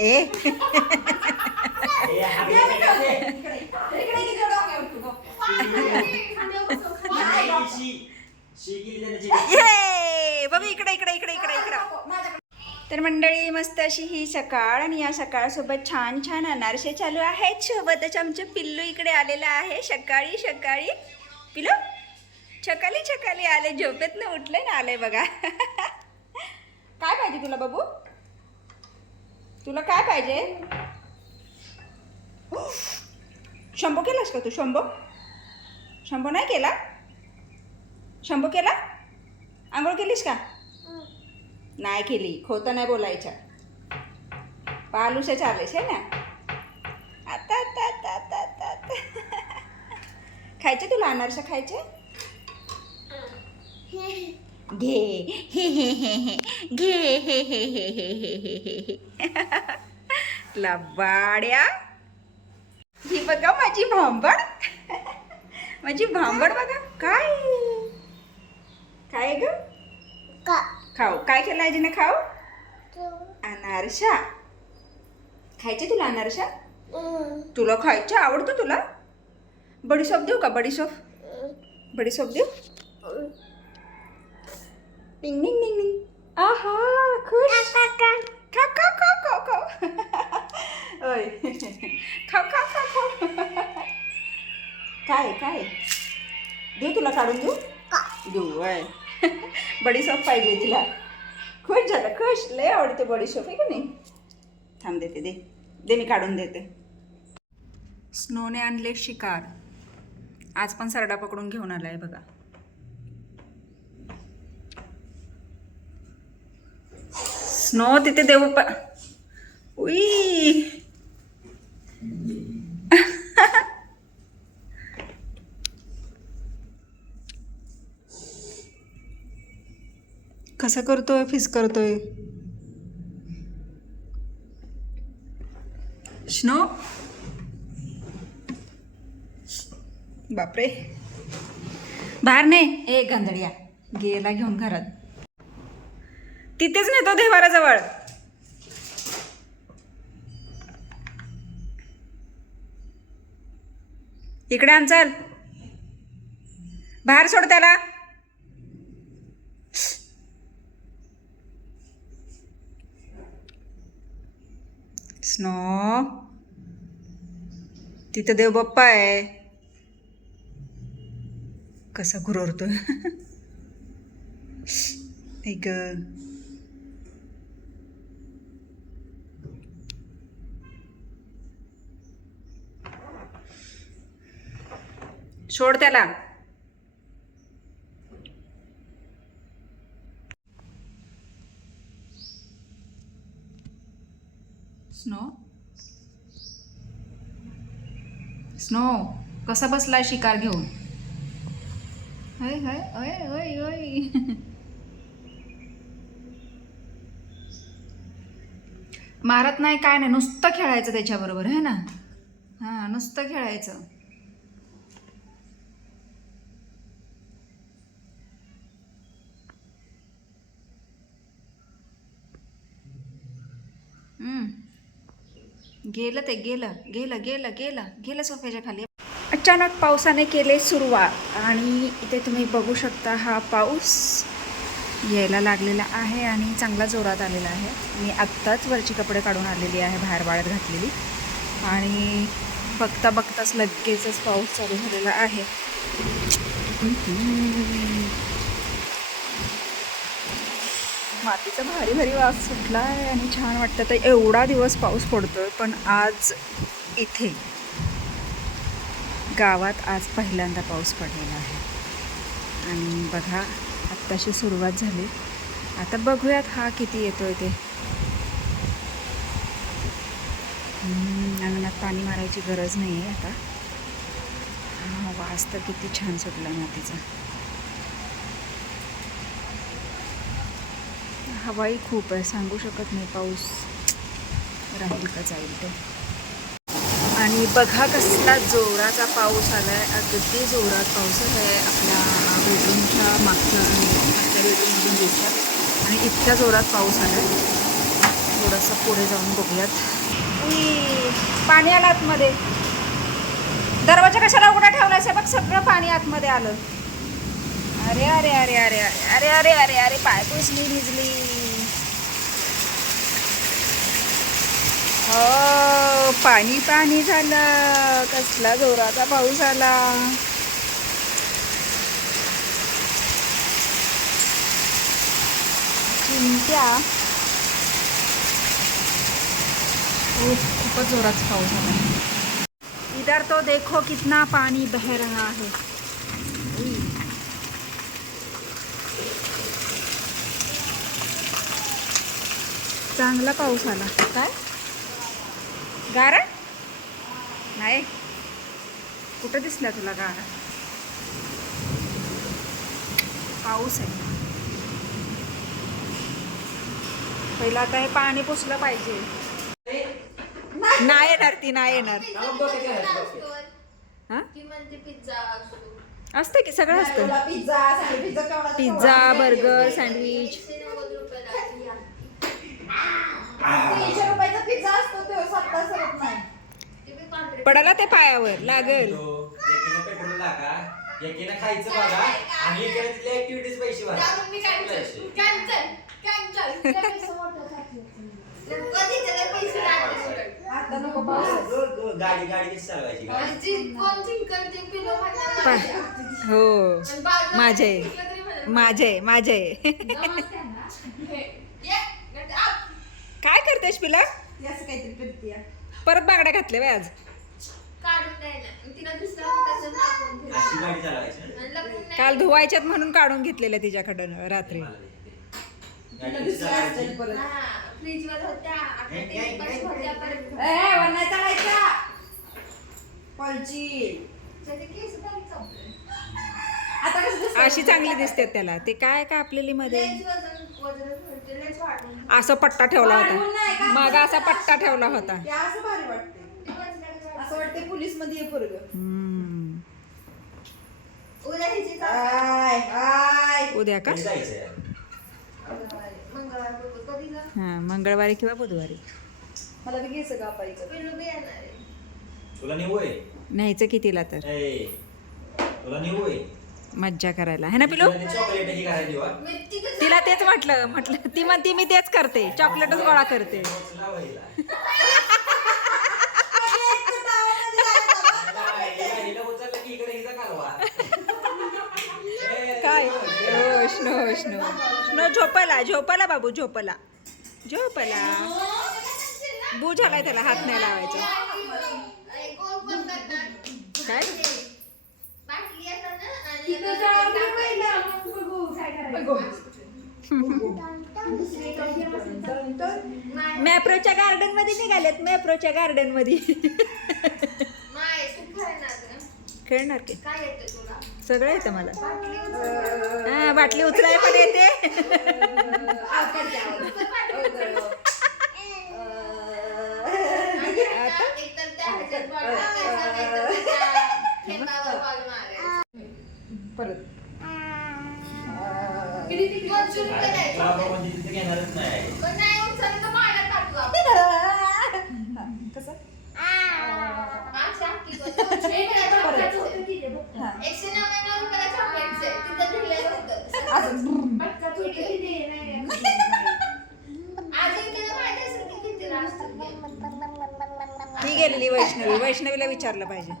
ए ये बघ इकडे इकडे इकडे इकडे इकडे. तर मंडळी मस्त अशी ही सकाळ आणि या सकाळसोबत छान छान अनारसे चालू आहेत. सोबतच आमचं पिल्लू इकडे आलेलं आहे. सकाळी सकाळी पिल्लू छकाली छकाली आले, झोपेतनं उठले ना आले बघा. काय पाहिजे तुला बाबू? तुला काय पाहिजे? शंभो केलास का तू? शंभो शंभो नाही केला? शंभो केला? आंघोळ केलीस का? नाही केली. खोटं नाही बोलायचं. पालूसे चालेस आहे ना. आता आता आता आता आता आता. खायचे तुला अनारसे खायचे? घे हे हे हे हे घे हे हे हे हे हे हे हे. लबाड्या. ही बघा माझी भांबड. माझी भांबड बघा. काय काय ग? खाऊ. काय केलं आजीने? खाऊ अनारसा. खायचे तुला अनारसा? तुला खायचं आवडतं तुला? बडीशोप देऊ का? बडीशोप बडीशोप देऊ? टिंग टिंग टिंग टिंग. आहा खुश. खा खा खा खा खा. ओय खा खा खा खा. काय काय देऊ तुला? काढून देऊ? देऊ आहे. बडीशोप पाहिजे तिला. खुश झालं. खुश. लय आवडते बडीशोप आहे का नाही? थांब देते. दे दे मी काढून देते. स्नोने आणले शिकार. आज पण सरडा पकडून घेऊन आलाय बघा. स्नो तिथे देऊ उई. कसं करतोय? फिस करतोय स्नो. बापरे. बाहेर ने. ए गांधळ्या. गेला घेऊन घरात. तिथेच नेतो देवाराजवळ. इकडे आण. चल बाहेर सोड त्याला. स्नो तिथं देव बाप्पा आहे. कसा गुरवतोय. ऐक सोड त्याला. स्नो स्नो कसा बसलाय शिकार घेऊन? हाय हाय ओय ओय ओय. मारत नाही काय नाही, नुसतं खेळायचं त्याच्याबरोबर है ना. हां नुसतं खेळायचं. गेलं ते. गेलं गेलं गेलं गेलं गेलं सोफ्याच्या खाली. अचानक पावसाने केले सुरुवात आणि इथे तुम्ही बघू शकता हा पाऊस यायला लागलेला आहे आणि चांगला जोरात आलेला आहे. मी आत्ताच वरची कपडे काढून आलेली आहे, बाहेर वाळत घातलेली, आणि बघता बघताच लगेचच पाऊस चालू झालेला आहे. मातीचा भारी भारी वास सुटला आहे आणि छान वाटतं. तर एवढा दिवस पाऊस पडतोय पण आज इथे गावात आज पहिल्यांदा पाऊस पडलेला आहे. आणि बघा आत्ताशी सुरुवात झाली. आता बघूयात हा किती येतोय ते. अंगणात पाणी मारायची गरज नाही आहे आता. हा वास तर किती छान सुटला मातीचा. हवाही खूप आहे, सांगू शकत नाही पाऊस राहील का जाईल ते. आणि बघा कसला जोराचा पाऊस आला आहे. अगदी जोरात पाऊस आहे. आपल्या बेडरूमच्या मागच्या बेडरूममधून दिसतात आणि इतक्या जोरात पाऊस आला आहे. थोडंसं पुढे जाऊन बघूयात. पाणी आलं आतमध्ये. दरवाजा कशाला उघडा ठेवलायस बघ, सगळं पाणी आतमध्ये आलं. अरे अरे अरे अरे अरे अरे अरे अरे पाय पुसणी भिजली. हो पाणी पाणी झालं. कसला जोराचा पाऊस आला. चिंट्या खूपच जोराचा पाऊस आला. इधर तो देखो कितना पानी बह रहा है. चांगला पाऊस आला. काय गारा नाही, कुठं दिसला तुला गारा? पाऊस आहे. पहिला आता हे पाणी पुसलं पाहिजे. नाही येणार ती, नाही येणार. असतं की सगळं असतं. Pizza burger sandwich. 300 रुपयाचा पिझ्झा असतो तो स्वतः सरत नाही. पडाला ते पायावर लागेल. पेट्रोल टाका, एकीनं खायचं बघा आणि एकीनं तिथल्या ऍक्टिव्हिटीज पैसे भरा. गाडी गाडी कशी चालवायची? हो माझे माझे माझे. काय करतेस पिला? असं काहीतरी करते. परत बांगड्या घातल्या बाय आज. अशी गाडी चालवायची. काल धुवायच्यात म्हणून काढून घेतलेल्या तिच्याकडं रात्री. अशी चांगली दिसते त्याला. ते काय का आपलेली मध्ये असं पट्टा ठेवला होता. मग असा पट्टा ठेवला होता. असं भारी वाटते. असं वाटते पोलीस मध्ये ये पोरग. उद्या का? हा मंगळवारी किंवा बुधवारी. मला बी घ्यायचं का पाहिजे. तुला निवू आहे? न्यायचं कितीला तर तुला निवू आहे? मज्जा करायला है ना पिलू? चॉकलेट ही घालायची वा. तिला तेच म्हटलं ती म्हणती मी तेच करते, चॉकलेटच गोळा करते. काय हो स्नो स्नो स्नो झोपला झोपला बाबू झोपला झोपला. बू झालाय त्याला हात नाही लावायचा. काय मॅप्रोच्या गार्डन मध्ये निघालेत. मॅप्रोच्या गार्डन मध्ये खेळणार की सगळं येतं मला. हा बाटली उचलाय पण येते. परत कसं ती गेलेली वैष्णवी. वैष्णवीला विचारलं पाहिजे.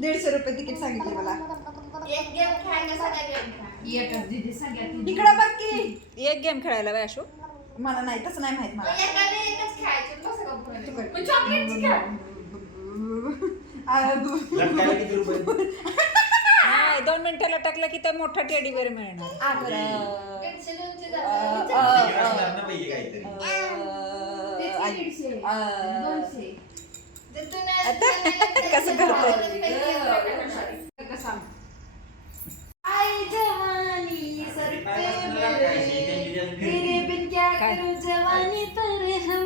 150 रुपये तिकीट सांगितले मला. इकडं बघ की एक गेम खेळायला बाय अशोक. मला नाही तसं नाही माहित मला. किती रुपये? नाही 2 मिनिटाला टाकलं की तर मोठा टेडीवेअर मिळणार. कसं करतोय?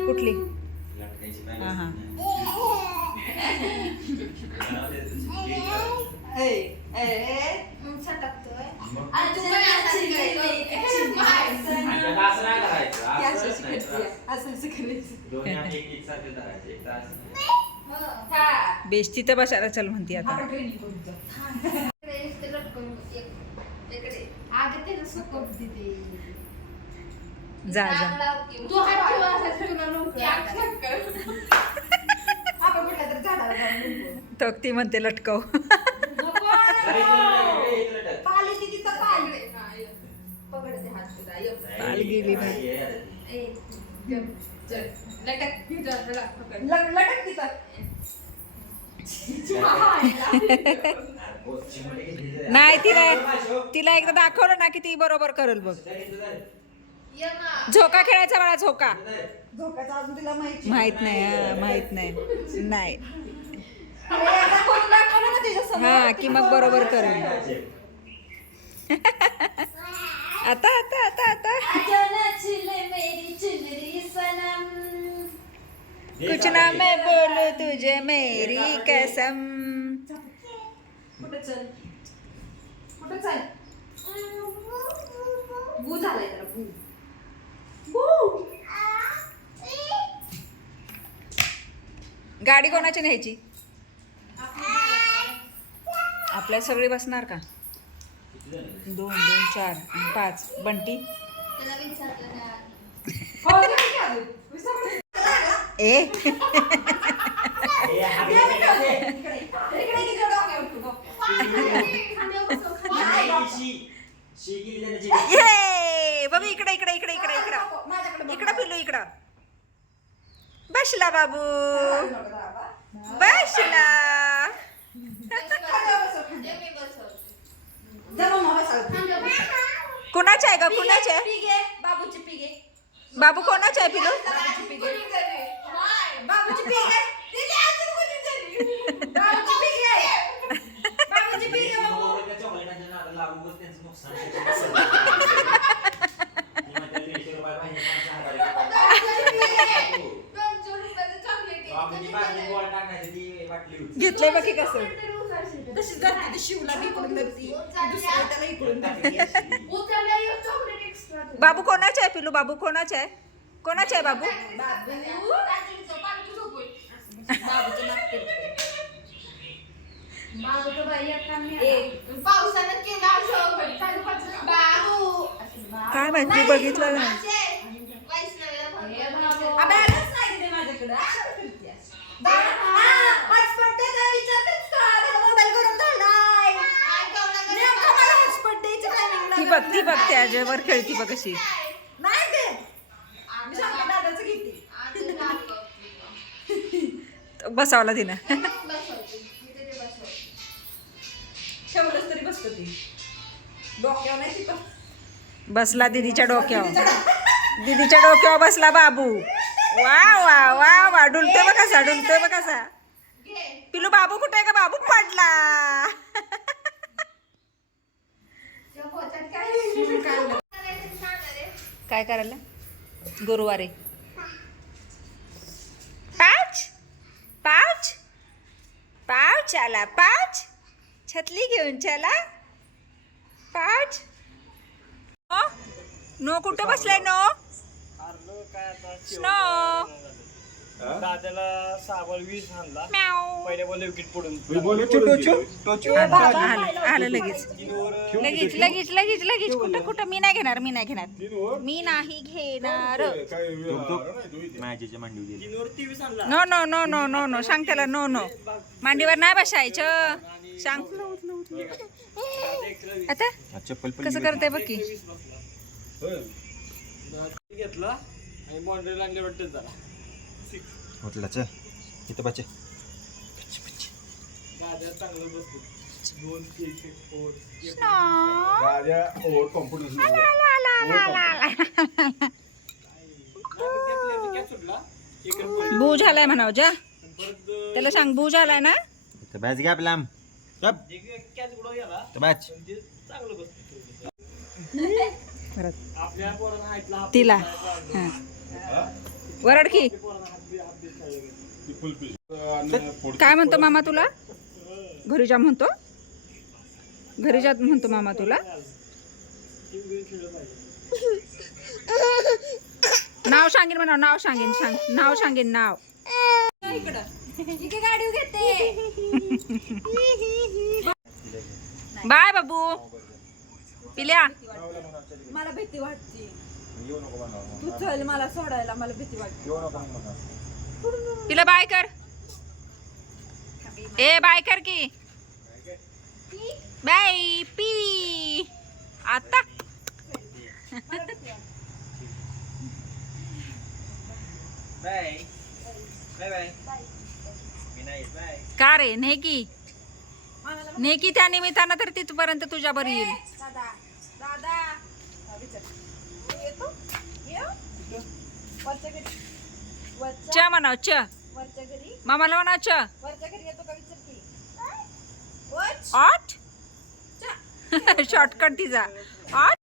कुठली? ए, ए, ए. सटकतोय. मग आणि तू पण असं आणि त्याला असं नाही करायचं, ती असं अशी नाही करते, करायचं. असं करायचं. दोन्ही हात एकसारखे धरायचे, एक तास. हा. बेस्टी तर बसायला चल म्हणते आता. आपण ट्रेनिंग करू जा. इकडे लटकून इकडे. अगं ते सुकवत तिथे. जा जा. तू हात ठेव असं तुला लवकर. आपण कुठल्या तरी झाडावर जाऊन लुंबू. तो ती म्हणते लटकव. जरा इकडे टाक. पाली ती तिथं पाली. पकडते हात तुझा. ये. पाल गेली बाई. ए, चल. लटक लटक तिथं. नाही तिला एकदा दाखवलं ना की ती बरोबर करेल बघ. ये ना. झोका खेळायचा बाळा, झोका. झोकाचं अजून तिला माहिती माहित नाही हा, माहित नाही. नाही एकदा करून दाखवलं ना तिच्यासमोर. हा की मग बरोबर करेल. आता आता आता आता कुछ ना मैं बोलू तुझे मेरी कसम. कुठं चल कुठं चल. बू झालाय त्याला बू. बू. गाडी कोणाची न्यायची? आपल्या सगळी बसणार का? 2 2 4 5 बंटी. त्याला विचारलं ना. ए इकडे ये बाबू इकडे इकडे इकडे इकडे इकडं इकडं पिल्लू इकडं. बसला बाबू बसला. कुणाचे आहे ग? कुणाचे आहे? बाबूची पिगे. बाबू कोणाचे आहे पिलू? बाबूची पिगे. बाबूची पिगे. बाबूची पिगे. बाबूची पिगे बाबू. घेतलंय बघ की कसं. तशीच जाते ती शिवला बी इकडून धरती. दुसऱ्या त्याला इकडून धरती. बाबू कोणाचे आहे पिलू? बाबू कोणाचे आहे? कोणाचे आहे बाबू? पावसानं केला असं. बाबू. काय माहिती बघितलं ना. बॅलन्स नाही तिथे माझ्याकडे. अशाला फिरते. हॉटस्पॉट द्यायचा विचारतेस का? त्याचा मोबाईल गरम झालाय. नेमकं मला हॉटस्पॉट द्यायचं timing ती लागलं. बघ ती बघ त्याच्यावर खेळती बघ कशी. नाही ते. मी सांगते दादाचं घेते. बसावला तिनं. ठेवलंच तरी बसतं ती. डोक्यावर नाही तिथं. बसला दीदीच्या डोक्यावर. दीदीच्या डोक्यावर बसला बाबू. वा वा वा वा. डुलतोय बघ कसा, डुलतोय बघ कसा. पिलू बाबू कुठे आहे का? बाबू पडला. काय करायला? गुरुवारी पाच पाच पाच आला. पाच छतली घेऊन चला. पाच नो कुठं बसलाय? नो स्नो दादाला साबळ 20 आणला म्याव. पहिल्या बॉल विकेट पडून आलं लगेच लगेच लगेच लगेच लगेच. कुठं कुठं? मी नाही घेणार, मी नाही घेणार, मी नाही घेणार. तीनवर 23 आणला. No no no no no no. सांग त्याला नो नो. मांडीवर नाही बसायचं. सांग आता कसं करते बघ की. घेतला आणि बाउंड्री लागली वाटतं झाला. म्हटलं चल इथं बच्चे. दादा चांगलं बसतो. 2 3 4 बू झालाय म्हणाव जा. त्याला सांग बू झालाय ना. इथं बॅच घ्या आपला. कॅच उडव गेला बॅच पण ते चांगलं बसतो. परत आपल्या पोरांना हाईटला तिला वरड की. काय म्हणतो मामा तुला? घरी जा म्हणतो. घरी जा म्हणतो मामा तुला. नाव सांगेन म्हणा. नाव सांगेन. नाव सांगेन. नाव इकडे गाडी घेते. बाय बाबू. पिल्या मला भीती वाटते. तू चल मला सोडायला. मला भीती वाटते. तिला बाय कर. ए बाय कर की. By P. आता बाय बाय बाय. मी नाही येत. बाय. का रे नेकी नेकी त्या निमित्तानं तर तिथपर्यंत तुझ्या बरी येईल. दादा दादा येतो. वरच्या घरी. च म्हणाव. च वरच्या घरी. मामाला म्हणाव. च वरच्या घरी येतो का विचार की. आठ शॉर्टकट तिचा. आठ